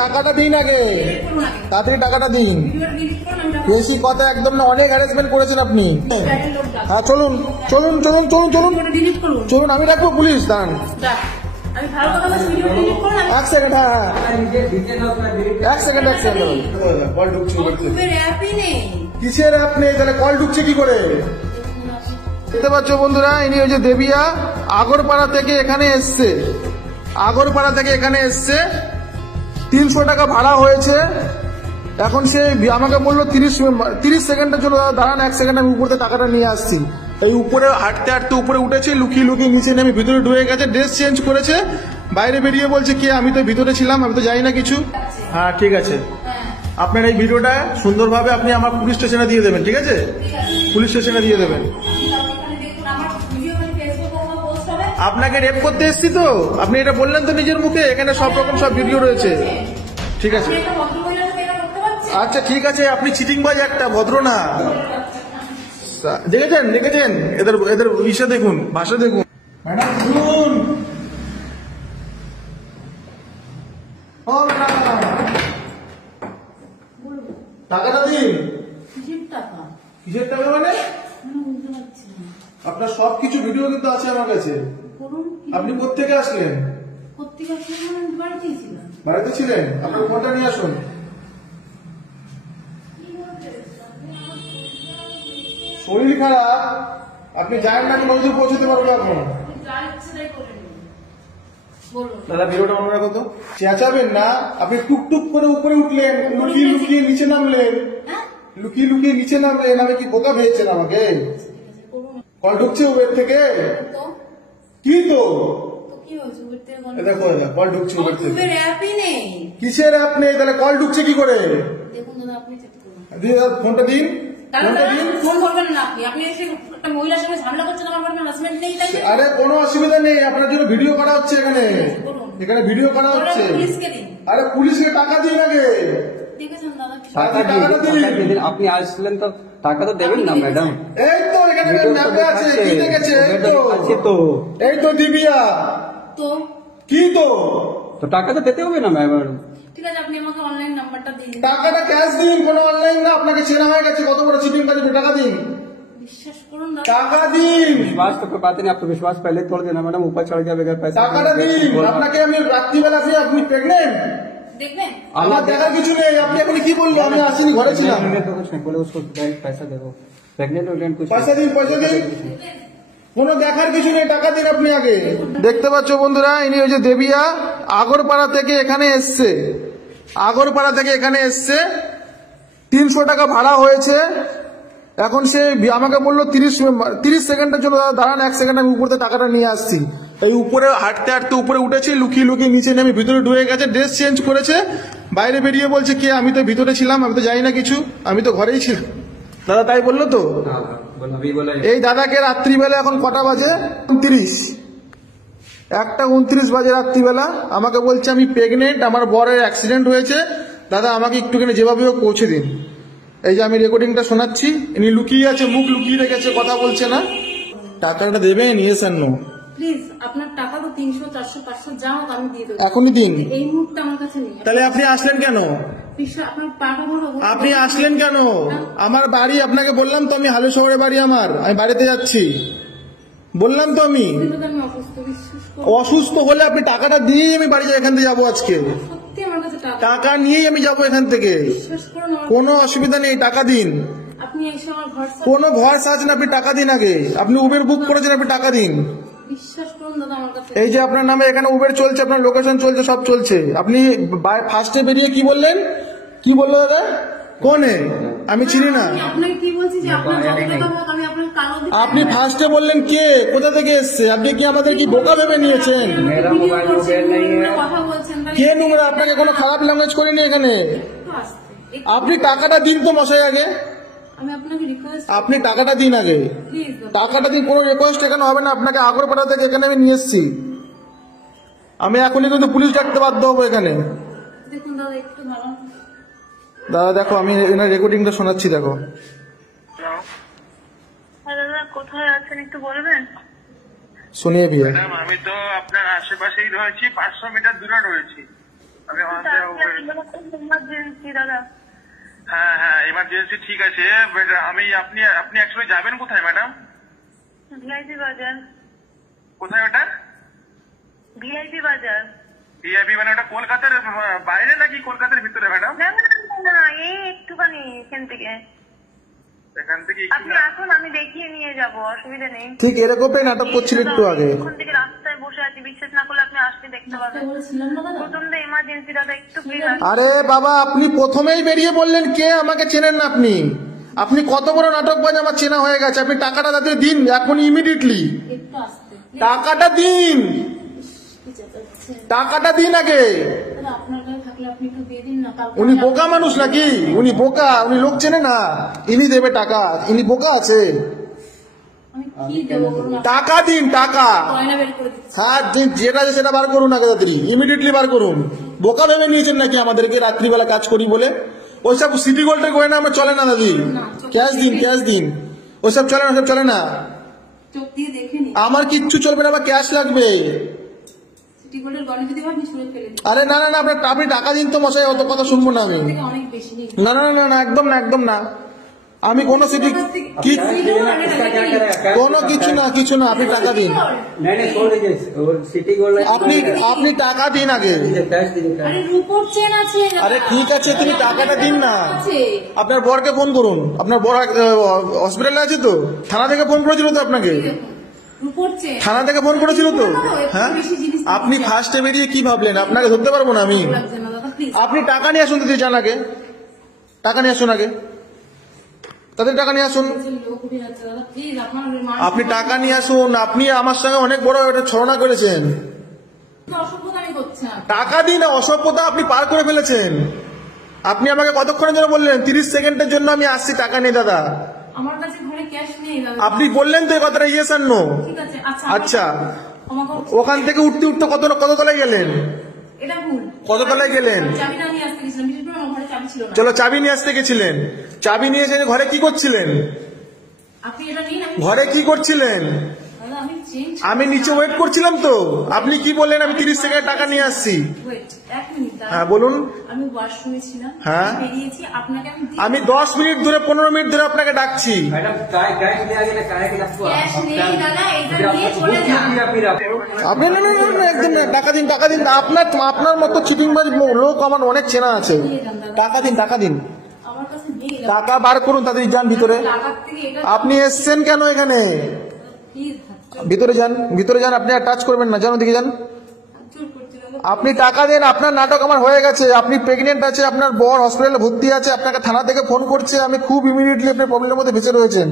টাকাটা দিন আগে, তাড়াতাড়ি টাকাটা দিন। বেশি কথা একদম না, অনেক হ্যারাসমেন্ট করেছেন আপনি। হ্যাঁ চলুন চলুন চলুন চলুন চলুন চলুন, আমি রাখবো, পুলিশ দাঁড়ান। এক সেকেন্ড, হ্যাঁ হ্যাঁ এক সেকেন্ড এক সেকেন্ড। কল ঢুকছে, কিসের অ্যাপ নেই তাহলে কল ঢুকছে কি করে? দেখতে পাচ্ছ বন্ধুরা, ইনি ওই যে দেবিয়া আগরপাড়া থেকে এখানে এসছে, আগরপাড়া থেকে এখানে এসছে, 300 টাকা ভাড়া হয়েছে। এখন সে আমাকে বললো 30 সেকেন্ডের জন্য দাঁড়ান, 1 সেকেন্ড আমি উপরে টাকাটা নিয়ে আসছি। এই উপরে হাঁটতে হাঁটতে উপরে উঠেছে, লুকিয়ে লুকিয়ে নিচে নেমে ভিতরে ঢুকে গেছে, ড্রেস চেঞ্জ করেছে, বাইরে বেরিয়ে বলছে কে আমি তো ভিতরে ছিলাম, আমি তো জানি না কিছু। হ্যাঁ ঠিক আছে, আপনার এই ভিডিওটা সুন্দরভাবে আপনি আমার পুলিশ স্টেশনে দিয়ে দেবেন, ঠিক আছে? পুলিশ স্টেশনে দিয়ে দেবেন। আপনাকে রেপ করতে এসছি তো, আপনি এটা বললেন তো নিজের মুখে, এখানে সব রকম সব ভিডিও রয়েছে, ঠিক আছে? আচ্ছা ঠিক আছে, আপনি চিটিংবাজ একটা, ভদ্র না। দেখেছেন দেখেছেন এদের এদের ইসে দেখুন, ভাষা দেখুন। ম্যাডাম শুনুন, টাকাটা দিন। কিসের টাকা মানে? আপনার সবকিছু ভিডিও কিন্তু আছে আমার কাছে। আপনি কোত্থেকে আসলেন? বাড়িতে ছিলেন, আপনার ফোনটা নিয়ে আসুন। শরীর খারাপ, আপনি জানেন না আমি নদী পৌঁছতে পারবো এখন। দাদা ভিডিওটা মনে রাখো তো, চেঁচাবেন না। আপনি টুকটুক করে উপরে উঠলেন, লুকিয়ে লুকিয়ে নিচে নামলেন, লুকিয়ে লুকিয়ে নিচে নামলেন, আমি কি বোকা ভেবেছেন আমাকে? কল ঢুকছে উবের থেকে, কি তো দেখো কল ঢুকছে উবের থেকে। কিসের অ্যাপ নেই তাহলে কল ঢুকছে কি করে? ফোনটা দিন। আরে কোনো অসুবিধা নেই, আপনার জন্য ভিডিও করা হচ্ছে এখানে, এখানে ভিডিও করা হচ্ছে। আরে পুলিশকে টাকা দিন আগে, আপনি আসলেন তো টাকা তো দেবেন না ম্যাডাম। এই তো এখানে ম্যাপে আছে, কি দেখেছে? এই তো দিবিয়া তো, কি তো টাকা তো দিতে হবে না ম্যাডাম। ঠিক আছে, আপনি আমাকে অনলাইন নাম্বারটা দিন। টাকাটা ক্যাশ দিন, কোনো অনলাইন না, আপনাকে চেনা হয়ে গেছে, কত বড় চিটিং কাজ, টাকা দিন। विश्वास করুন না, টাকা দিন। विश्वास तो कोई बात नहीं, आप तो विश्वास पहले तोड़ देना मैडम, ऊपर चढ़ गया बगैर पैसा। টাকাটা দিন। আপনাকে আমি রাত্রিবেলা দিয়ে, আপনি প্রেগনেন্ট দেখবেন? আমার দেখার কিছু নেই। আপনি এখন কি বলবো? আমি আসিনি, ঘরে ছিলাম। तो कुछ नहीं बोले, उसको बैंक पैसा दे दो, प्रेग्नेंट वेग्नेंट कुछ পয়সা দিন, পয়সা দিন। কোনো দেখার কিছু নেই, টাকা দিন আপনি আগে। দেখতে পাচ্ছ বন্ধুরা, ইনি ওই যে দেবিয়া আগরপাড়া থেকে এখানে এসছে, আগরপাড়া থেকে এখানে এসছে, 300 টাকা ভাড়া হয়েছে। এখন সে আমাকে বললো 30 সেকেন্ডের জন্য দাঁড়ান, 1 সেকেন্ড আমি উপরে টাকাটা নিয়ে আসছি। এই উপরে হাঁটতে হাঁটতে উপরে উঠেছি, লুকিয়ে লুকিয়ে নিচে নেমে ভিতরে ঢুকে গেছে, ড্রেস চেঞ্জ করেছে, বাইরে বেরিয়ে বলছে কে আমি তো ভিতরে ছিলাম, আমি তো জানি না কিছু, আমি তো ঘরেই ছিলাম। দাদা তাই বললো তো। এই দাদাকে রাত্রিবেলা এখন কটা বাজে? 29, 1:29 বাজে রাত্রিবেলা। আমাকে বলছে আমি প্রেগনেন্ট, আমার বরের অ্যাক্সিডেন্ট হয়েছে, দাদা আমাকে একটুখানি যেভাবে হোক পৌঁছে দিন। এই যে আমি রেকর্ডিংটা শোনাচ্ছি, ইনি লুকিয়ে আছে, মুখ লুকিয়ে রেখেছে, কথা বলছে না। টাকাটা দেবেন? Yes R no? প্লিজ, আপনার টাকা তো 300 400 500 যা হোক আমি দিয়ে দেবো, এখনই দিন। এই মুহূর্তে আমার কাছে নেই। তাহলে আপনি আসলেন কেন? আপনার টাকা বলো, আপনি আসলেন কেন? আমার বাড়ি, আপনাকে বললাম তো আমি হালু শহরে বাড়ি আমার, আমি বাড়িতে যাচ্ছি, বললাম তো আমি। আমি অসুস্থ, বিশ্বাস করুন। অসুস্থ হলে আপনি টাকাটা দিয়েই আমি বাড়ি এখান থেকে যাবো আজকে, সত্যি আমার কাছে টাকা নিয়েই আমি যাবো এখান থেকে, বিশ্বাস করুন। কোনো অসুবিধা নেই, টাকা দিন। আপনি এসে আমার ঘর, কোনো ঘর সাজেন, আপনি টাকা দিন আগে। আপনি উবের বুক করেছেন, আপনি টাকা দিন। বিশ্বাস করুন দাদা আমার কাছে। এই যে আপনার নামে এখানে উবের চলছে, আপনার লোকেশন চলছে, সব চলছে। আপনি ফার্স্টে বেরিয়ে কি বললেন? কি বললো দাদা? কোনে? আমি চিনি না। আপনাকে কি বলছি যে আপনার যত টাকা হোক আমি আপনাকে কালো দিই। আপনি ফার্স্টে বললেন কে, কোথা থেকে এসছে? আপনি কি আমাদের কি বোকা ভেবে নিয়েছেন? কথা বলছেন কে নোংরা? আপনাকে কোনো খারাপ ল্যাঙ্গুয়েজ করিনি এখানে। আপনি টাকাটা দিন তো মশাই আগে। আমি আপনাকে রিকোয়েস্ট, আপনি টাকাটা দিন আগে, টাকাটা দিন। কোনো রিকোয়েস্ট এখানে হবে না। আপনাকে আগরপাড়া থেকে এখানে আমি নিয়ে এসেছি, আমি এখনই কিন্তু পুলিশ ডাকতে বাধ্য হবো এখানে। দেখুন দাদা একটু ভালো। দাদা দেখো, আমি এনার রেকর্ডিংটা শোনাচ্ছি, দেখো। দাদা কোথায় আছেন একটু বলবেন? শুনিয়ে দিয়ে। ম্যাডাম আমি তো আপনার আশেপাশেই রয়েছি, 500 মিটার দূরে রয়েছি। আমি ইমার্জেন্সি দাদা। হ্যাঁ হ্যাঁ ইমার্জেন্সি ঠিক আছে, বাট আপনি অ্যাকচুয়ালি যাবেন কোথায় ম্যাডাম? ভিআইপি বাজার। কোথায় ওটা? ভিআইপি বাজার। ভিআইপি মানে ওটা কলকাতার বাইরে নাকি কলকাতার ভিতরে ম্যাডাম? না না না, এই একটুখানি এখান থেকে। এখান থেকে আপনি আসুন, আমি দেখিয়ে নিয়ে যাব, অসুবিধা নেই। ঠিক এরকমই নাটক করছিল একটু আগে। ওখান থেকে রাস্তায় বসে আছি, বিশ্বাস না করলে আপনি আসলে দেখতে পাবেন। বলেছিলাম না দাদা, প্রথম তো ইমার্জেন্সি দাদা, একটু প্লিজ। আরে বাবা, আপনি প্রথমেই বেরিয়ে বললেন কে, আমাকে চেনেন না আপনি? আপনি কত বড় নাটকবাজ, আমার চেনা হয়ে গেছে। আপনি টাকাটা তাদের দিন এখন, ইমিডিয়েটলি একটু আসতে টাকাটা দিন, টাকাটা দিন আগে। দাদা, আপনার কাছে থাকলে আপনি একটু দিয়ে দিন না। কালকে উনি বোকা মানুষ নাকি? উনি বোকা, উনি লোক চেনে না। ইনি দেবে টাকা? ইনি বোকা আছে? আমি কি দেবো বলুন? টাকা দিন, টাকা। গয়না বের করে দিচ্ছি। হ্যাঁ, যেটা আছে সেটা বার করুন আগে, তাড়াতাড়ি ইমিডিয়েটলি বার করুন। বোকা ভেবে নিয়েছেন নাকি আমাদেরকে রাত্রিবেলা কাজ করি বলে? ওইসব সিটি গোল্ডের গয়না আমার চলে না দাদি। ক্যাশ দিন, ক্যাশ দিন। ওইসব চলে না, সব চলে না। চোখ দিয়ে দেখে নি। আমার কিচ্ছু চলবে না, আমার ক্যাশ লাগবে। সিটি গোল্ডের গয়না যদি আপনি ছুঁড়ে ফেলে দিন। আরে না না না, আপনি টাকা দিন তো মশাই, অত কথা শুনবো না আমি। থেকে অনেক বেশি নেই। না না না না, একদম না, একদম না। আমি কোনো সিটি কোনো কিছু না, কিছু না। আপনি টাকা দিন। नहीं नहीं छोड़ दीजिए, और सिटी गोल्ड আপনি টাকা দিন আগে। कैश दीजिए कैश। আরে রূপোর চেন আছে দাদা। আরে ঠিক আছে, তুমি টাকাটা দিন না। আছে। আপনার বরকে ফোন করুন। আপনার বর হসপিটালে আছে তো? থানা থেকে ফোন করেছিল তো আপনাকে? রূপোর চেন। থানা থেকে ফোন করেছিল তো? হ্যাঁ, আপনি ফার্স্টে বেরিয়ে কি ভাবলেন? আপনাকে ধরতে পারবো না আমি? লাগছে না দাদা, প্লিজ। আপনি টাকা নিয়ে আসুন, দিদি যান আগে। টাকা নিয়ে আসুন আগে, তাদের টাকা নিয়ে আসুন। লোক উঠে যাচ্ছে দাদা, প্লিজ আপনার আপনি টাকা নিয়ে আসুন। আপনি আমার সঙ্গে অনেক বড় একটা ছলনা করেছেন। অসভ্যতামি করছেন। টাকা দিন, অসভ্যতা আপনি পার করে ফেলেছেন। আপনি আমাকে কতক্ষণের জন্য বললেন? 30 সেকেন্ডের জন্য আমি আসছি, টাকা নেই দাদা। আমার কাছে ঘরে ক্যাশ নেই দাদা। আপনি বললেন তো এই কথাটা, ইয়েস আর নো? ঠিক আছে, আচ্ছা, ক্ষমা করুন। ওখান থেকে উঠতে উঠতে কত তলায় গেলেন? এটা ভুল। কত তলায় গেলেন? চাবিটা নিয়ে আসতে গেছিলাম, বিশেষ করে আমার ঘরে চাবি ছিল না। চলো, চাবি নিয়ে আসতে গেছিলেন। চাবি নিয়ে এসে ঘরে কি করছিলেন? আপনি এটা নিন। ঘরে কি করছিলেন? দাদা আমি চেঞ্জ। আমি নিচে ওয়েট করছিলাম তো। আপনি কি বললেন? আমি 30 সেকেন্ড টাকা নিয়ে আসছি। ওয়েট, এক মিনিট দাদা। হ্যাঁ বলুন। আমি ওয়াশরুমে ছিলাম। হ্যাঁ। বেরিয়েছি, আপনাকে আমি 10 মিনিট ধরে 15 মিনিট ধরে আপনাকে ডাকছি। मैडम कैश ले आगे ना, काय के आपको ক্যাশ নেই দাদা, এটা নিয়ে চলে যান। আপনি না না না, একদম না। টাকা দিন, টাকা দিন। আপনার মতো চিটিংবাজ লোক আমার অনেক চেনা আছে। টাকা দিন, টাকা দিন। আমার কাছে নেই দাদা। টাকা বার করুন, তাড়াতাড়ি যান ভিতরে। টাকার থেকে এটা আপনি এসছেন কেন এখানে? প্লিজ ভিতরে যান, ভিতরে যান। আপনি আর টাচ করবেন না, যান ওদিকে যান। চুপ করতে দাদা। আপনি টাকা দেন। আপনার নাটক আমার হয়ে গেছে। আপনি প্রেগনেন্ট আছে, আপনার বর হসপিটালে ভর্তি আছে, আপনাকে থানা থেকে ফোন করছে। আমি খুব ইমিডিয়েটলি আপনার প্রবলেমের মধ্যে ভেসে রয়েছেন।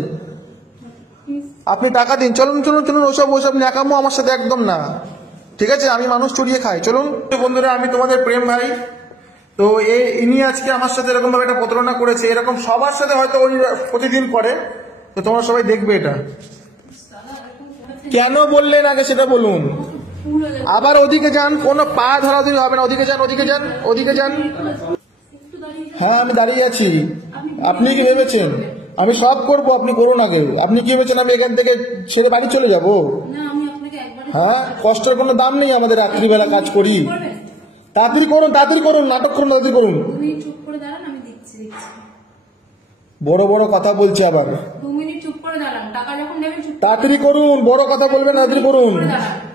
আপনি টাকা দিন। চলুন চলুন চলুন, ওসব ন্যাকামো আমার সাথে একদম না। ঠিক আছে, আমি মানুষ চড়িয়ে খাই। চলুন বন্ধুরা, আমি তোমাদের প্রেম ভাই। তো ইনি আজকে আমার সাথে এরকম ভাবে একটা প্রতারণা করেছে। এরকম সবার সাথে হয়তো উনি প্রতিদিন করে। তো তোমরা সবাই দেখবে এটা। কেন বললেন আগে সেটা বলুন। ফুল হয়ে যাবে। আবার ওদিকে যান, কোনো পা ধরাধরি হবে না। ওদিকে যান, ওদিকে যান, ওদিকে যান। একটু দাঁড়িয়ে যান। হ্যাঁ, আমি দাঁড়িয়ে আছি। আপনি কি ভেবেছেন আমি সব করব? আপনি করুন আগে। আপনি কি ভেবেছেন আমি এখান থেকে ছেড়ে বাড়ি চলে যাব? না, আমি আপনাকে একবার হ্যাঁ, কষ্টের কোনো দাম নেই। আমাদের রাত্রিবেলা কাজ করি। করবেন। তাড়াতাড়ি করুন, তাড়াতাড়ি করুন, নাটক করুন, তাড়াতাড়ি করুন। 2 মিনিট চুপ করে দাঁড়ান, আমি দিচ্ছি। বড় বড় কথা বলছে আবার। 2 মিনিট চুপ করে দাঁড়ান, টাকা যখন নেবেন চুপ তাড়াতাড়ি করুন, বড় কথা বলবেন, তাড়াতাড়ি করুন। করে দাঁড়ান।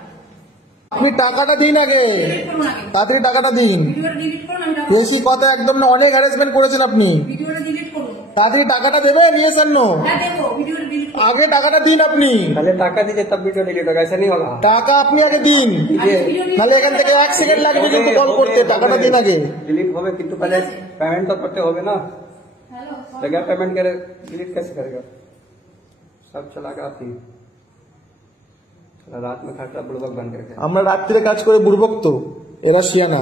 আপনি টাকাটা দিন আগে, ডিলিট করুন আগে। তাড়াতাড়ি টাকাটা দিন। ভিডিওটা ডিলিট করুন, আমি টাকা বেশি কথা একদম না। অনেক হ্যারাসমেন্ট করেছেন আপনি। ভিডিওটা ডিলিট করুন। তাড়াতাড়ি টাকাটা দেবে, নিয়ে এসেন না। হ্যাঁ দেবো, ভিডিওটা ডিলিট করুন। আগে টাকাটা দিন আপনি। पहले टाका दीजिए तब वीडियो डिलीट होगा, ऐसा नहीं होगा। টাকা আপনি আগে দিন, নাহলে এখান থেকে 1 সেকেন্ড লাগবে কিন্তু কল করতে। টাকাটা দিন আগে। डिलीट होवे किंतु पहले पेमेंट तो करते होगे ना। হ্যালো, बगैर पेमेंट करे डिलीट कैसे करेगा? सब चला के आती रात में खटरा बुड़बक बन करके। আমরা রাত্রিরে কাজ করে বুড়বক তো, এরা শিয়ানা।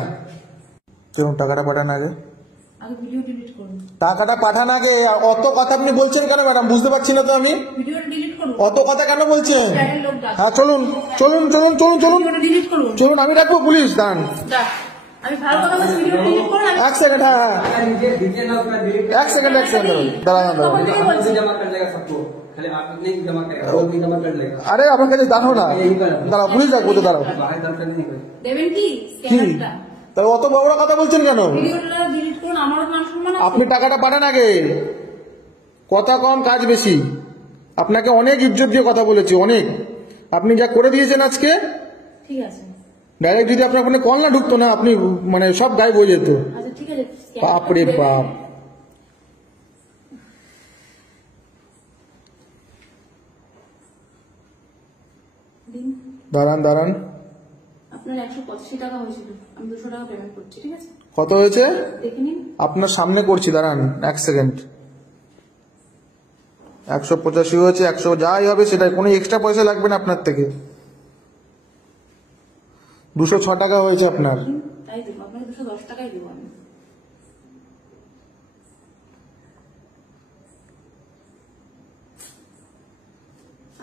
চলুন টাকাটা পাঠান আগে। আগে ভিডিও ডিলিট করুন। টাকাটা পাঠান আগে। অত কথা আপনি বলছেন কেন ম্যাডাম? বুঝতে পারছি না তো আমি। ভিডিওটা ডিলিট করুন। অত কথা কেন বলছেন? বাইরের লোক ডাক। হ্যাঁ চলুন চলুন চলুন চলুন চলুন ভিডিওটা ডিলিট করুন। চলুন, আমি রাখবো পুলিশ। দাঁড়ান ডাক। আমি ভালো কথা বলছি, ভিডিওটা ডিলিট করুন। আমি 1 সেকেন্ড। হ্যাঁ হ্যাঁ, 1 সেকেন্ড, 1 সেকেন্ড। দাঁড়ান দাঁড়ান। जमा कर लेगा सबको, खाली आप नहीं जमा करेगा, वो भी जमा कर लेगा। আরে আমার কাছে দাঁড়াও না, দাঁড়াও, পুলিশ ডাকবো তো, দাঁড়াও। बाहर दर्शन नहीं करे। দেবেন কি স্ক্যানারটা? তাহলে অত বড় কথা বলছেন কেন? ভিডিওটা ডিলিট করুন, আমারও মান সম্মান আছে। আপনি টাকাটা পাঠান আগে। কথা কম কাজ বেশি। আপনাকে অনেক ইজ্জত দিয়ে কথা বলেছি, অনেক। আপনি যা করে দিয়েছেন আজকে, ঠিক আছে। ডাইরেক্ট যদি আপনার ফোনে কল না ঢুকতো না, আপনি মানে সব গায়েব হয়ে যেত। আচ্ছা ঠিক আছে। বাপরে বাপ। দিন। দাঁড়ান। আপনার 185 টাকা হয়েছিল, আমি 200 টাকা পেমেন্ট করছি, ঠিক আছে? কত হয়েছে দেখে নিন। আপনার সামনে করছি, দাঁড়ান 1 সেকেন্ড। 185 হয়েছে, 100 যাই হবে সেটাই, কোনো এক্সট্রা পয়সা লাগবে না আপনার থেকে। 206 টাকা হয়েছে আপনার। তাই দেবো আপনাকে, 210 টাকাই দেবো আমি।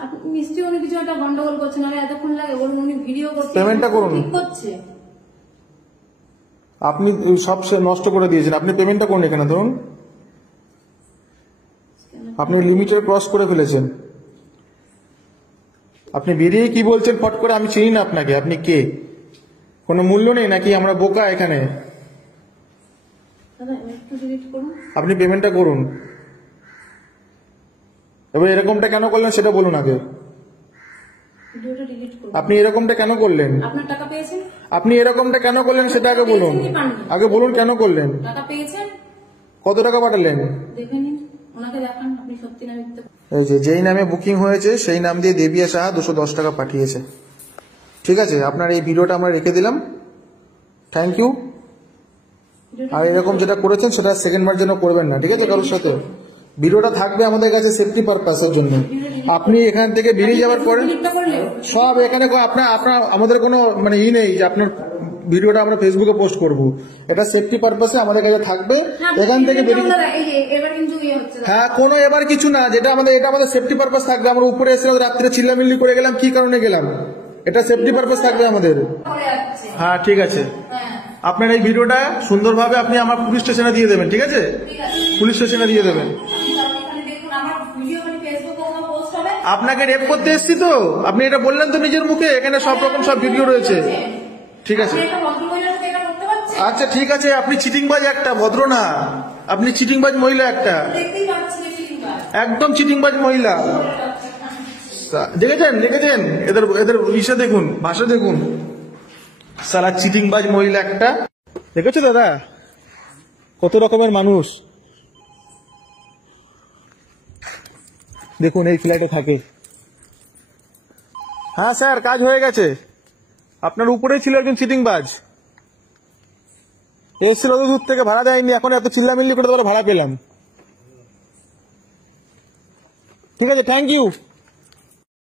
আপনি নিশ্চয়ই উনি কিছু একটা গন্ডগোল করছেন, আর এতক্ষণ লাগে বলুন, উনি ভিডিও করছে, পেমেন্টটা করুন। ঠিক করছে। আপনি সব নষ্ট করে দিয়েছেন, আপনি পেমেন্টটা করুন এখানে। ধরুন আপনি লিমিটের ক্রস করে ফেলেছেন। আপনি বেরিয়ে কি বলছেন ফট করে? আমি চিনি না আপনাকে, আপনি কে? কোনো মূল্য নেই নাকি? আমরা বোকা এখানে? দাদা একটু ডিলিট করুন। আপনি পেমেন্টটা করুন। এবার এরকমটা কেন করলেন সেটা বলুন আগে। ভিডিওটা ডিলিট করুন। আপনি এরকমটা কেন করলেন? আপনার টাকা পেয়েছেন? আপনি এরকমটা কেন করলেন সেটা আগে বলুন। আগে বলুন কেন করলেন? টাকা পেয়েছেন? কত টাকা পাঠালেন? দেখে নিন, ওনাকে দেখান আপনি সত্যি না মিথ্যে। এই যে যেই নামে বুকিং হয়েছে সেই নাম দিয়ে দেবিয়া সাহা 210 টাকা পাঠিয়েছে। ঠিক আছে, আপনার এই ভিডিওটা আমরা রেখে দিলাম। Thank you. আর এরকম যেটা করেছেন সেটা সেকেন্ডবার যেন করবেন না, ঠিক আছে? কারোর সাথে ভিডিওটা থাকবে আমাদের কাছে সেফটি পারপাসের জন্য। আপনি এখান থেকে বেরিয়ে যাওয়ার পরে সব এখানে আপনার আমাদের কোনো মানে নেই যে আপনার ভিডিওটা আমরা ফেসবুকে পোস্ট করব। এটা সেফটি পারপাসে আমাদের কাছে থাকবে। এখান থেকে বেরিয়ে হ্যাঁ, কোনো এবার কিছু না, যেটা এটা আমাদের সেফটি পারপাস থাকবে। আমরা উপরে এসে রাত্রে চিল্লামিল্লি করে গেলাম, কি কারণে গেলাম, এটা সেফটি পারপাস থাকবে আমাদের। হ্যাঁ ঠিক আছে, আপনার এই ভিডিওটা সুন্দরভাবে আপনি আমার পুলিশ স্টেশনে দিয়ে দেবেন, ঠিক আছে? পুলিশ স্টেশনে দিয়ে দেবেন। আপনাকে রেপ করতে এসছি তো, আপনি এটা বললেন তো নিজের মুখে, এখানে সব রকম সব ভিডিও রয়েছে। ঠিক আছে, আচ্ছা ঠিক আছে। আপনি চিটিংবাজ একটা, ভদ্র না। আপনি চিটিংবাজ মহিলা একটা, একদম চিটিংবাজ মহিলা। দেখেছেন এদের ইসে দেখুন, ভাষা দেখুন। সালা চিটিংবাজ মহিলা একটা। দেখেছো দাদা কত রকমের মানুষ? দেখুন এই ফ্ল্যাটে থাকে। হ্যাঁ স্যার, কাজ হয়ে গেছে। আপনার উপরেই ছিল একজন চিটিংবাজ, এসেছিল তো দূর থেকে, ভাড়া দেয়নি। এখন এত চিল্লামিল্লি করে ভাড়া পেলাম। ঠিক আছে, থ্যাংক ইউ।